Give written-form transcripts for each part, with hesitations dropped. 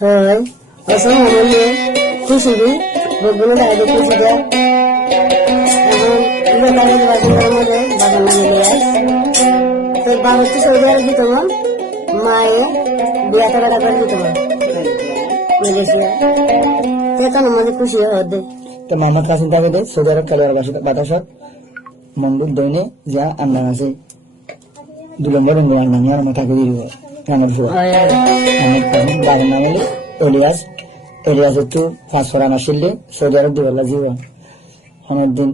হয় আসলে আমাদের খুশি বগুলো দেখা যায় খুশি দেয় এখন তাদের বাজারের মধ্যে বাগান লাগিয়ে তো বাবার তো সৌদি আরব দিত মায়ে বিয়া টাকা করে দিত মালয়েশিয়া তখন আমাদের খুশি হতে তো মোহাম্মদ কাসিম থাকে দে সৌদি আরব কালিয়ার বাতাসত মন্দির দৈনে যা আন্না আছে 2 নম্বর রঙের আন্না নিয়ে আমার থাকে দিব আমার শুরু আমার কাসিম বাগান নামে এলিয়াস একটু 5 ফরান আসলে সৌদি আরব দিবলা জীবন অনেকদিন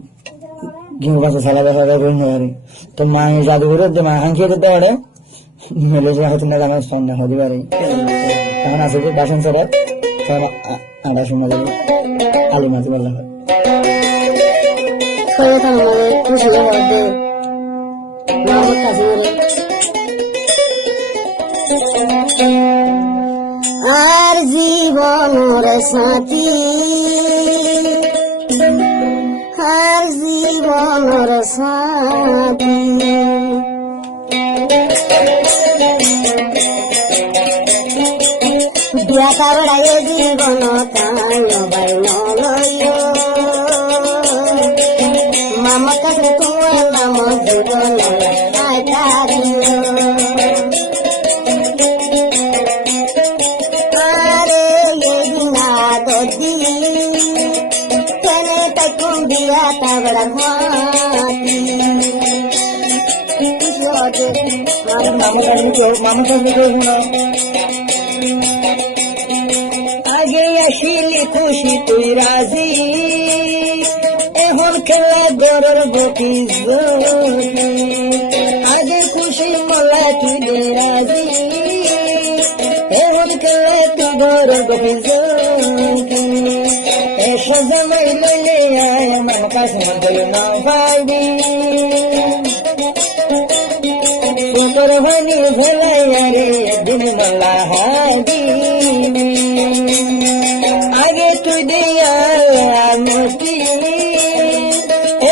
গিয়ে কাছে সালা দেখা যায় তো মা জাদুঘরে যে মা হাঁকিয়ে দিতে পারে মেলেছিয়া হয়তো না জানা ফোন না হতে পারে এখন আছে যে বাসন চড়ার তখন আড়া শোনা যাবে আলু মাছ বললা হয় খুশি হতে মোহাম্মদ কাসিমের আর জীবনের সাথী আর জীবনের সাথী বিয়া কাবড়ায় জীবন তাই নবাই নলয় মামা কাছে তোমার নাম জীবন আরে এদিন আদি কেনে তাই কোন বিয়া কাবড়া হাতি আগে আসিলি খুশি তুই রাজি এখন খেলা গরর গতি আগে খুশি মলা তুই দে রাজি এখন খেলা তুই গরর গতি এসো জামাই লইলে আয় আমার কাছে মন্দির না ভাবি তোর ভানি ভেলাই আরে দিন মলা হাবি আগে তুই দিয়া মুক্তি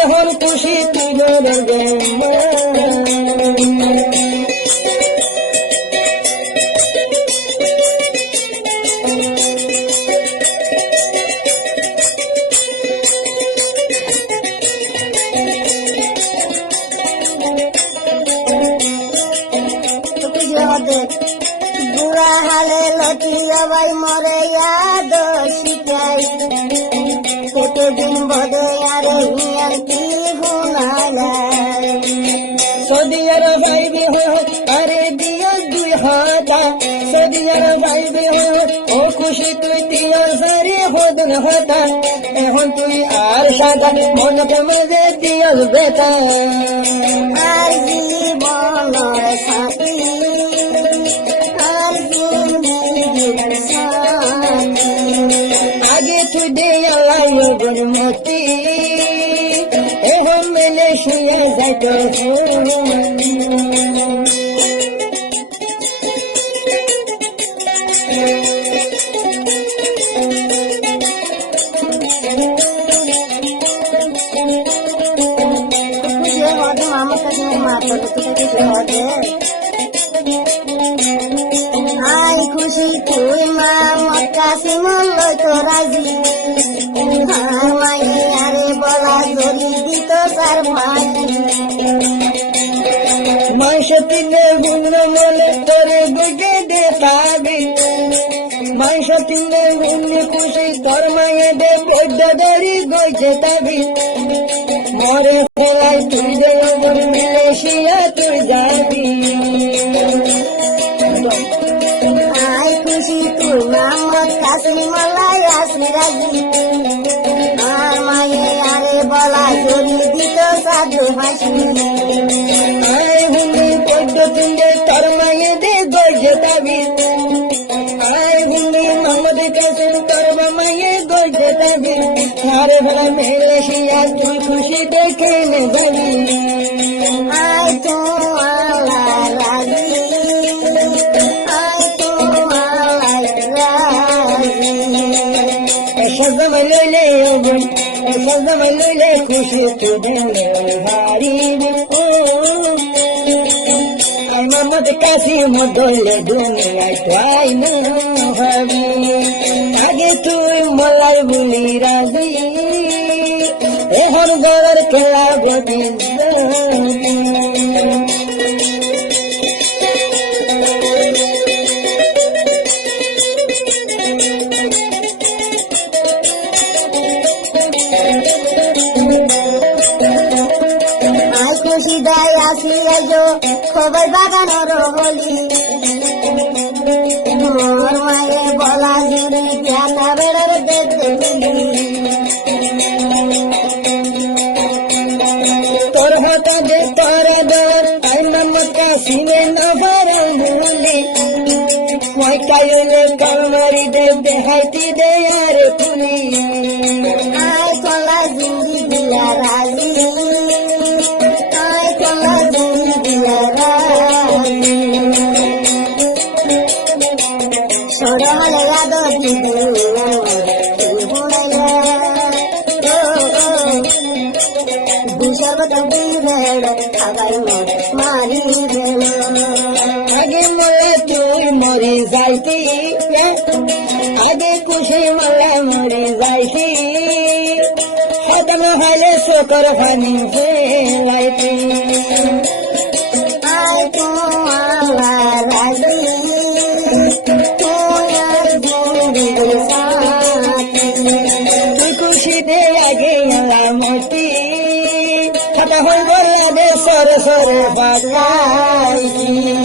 এখন খুশি তুই ধরে বুড়া হালে লটিয়া ভাই মরে শিখাই কতদিন বদে আরে হিয়ার কি হুনালাই সৌদি আরব আইবে হো আরে দিও 2000 সৌদি আরব আইবে হো ও খুশি তুই 3000 হদন হতা এখন তুই আর সাদা মনকে মাঝে দিও বেটা আর জীবনের সাথী আর জিন্দিগির সাথী আগে তুই দে আলাই গুরমতি এখন মেলে শুয়ে যাইতো আই খুশি তুই মোহাম্মদ কাসিম লইতো রাজি আর মাইনে আরে বলা জড়ি দিত তার ফাঁকি মাস তিনে গুণ মলে তোরে বুঝে দে পাবি মাস তিনে গুণ খুশি তোর মায়ে দে বৈদ্য দড়ি গইছে তাবি মরে ফেলাই তুই যে মিলেশিয়া তুই যাবি আই খুশি তুই মোহাম্মদ কাসিম লাই আসি রাজি আর মাইনে আরে বলা জড়ি দিত সাধু হাসি আয় হুন্দি বৈদ্য তিনে তোর মায়ে দে গইছে তাবি আয় হুন্দি মোহাম্মদ কাসিম তোর মায়ে গইছে তাবি আরে ভরা মিলেশিয়া তুই খুশি দেখে নে যাবি আই তো আল্লাহ রাজি আই তো আল্লাহ রাজি সজম লইলে ওগুন সজম লইলে খুশি তুই দিলে হারি মোহাম্মদ কাসিম দলে দুনিয়ায় ঠাই না হবি আগে তুই মলাই বলি রাজি এখন গড়ের খেলা বদি খুশিদায় আসিলে যো খবর বাগানোর হলি মোর মায়ে বলা জুড়ি জ্ঞানা বেড়ার তোর হাতা দে তোরা দর আই মোহাম্মদ কাসিমে নগর ভুলি মই কাইলে কালমারি দে দেখাইতি দে আর ফুলি আয় চলা জিন্দি দিলা রাজি আয় চলা জিন্দি দিলা রাজি সরহলে গাদো দিদি মারি আগে মরে তুই মরি যাইতি আগে খুশি মালা মরি যাইতি খতম হলে শোকর খানি ফেলাইতি আয় তোমার রাজি তুই খুশি দে আগে আলামতি খাতা হয়ে বললা দে সরে সরে বাজাইতি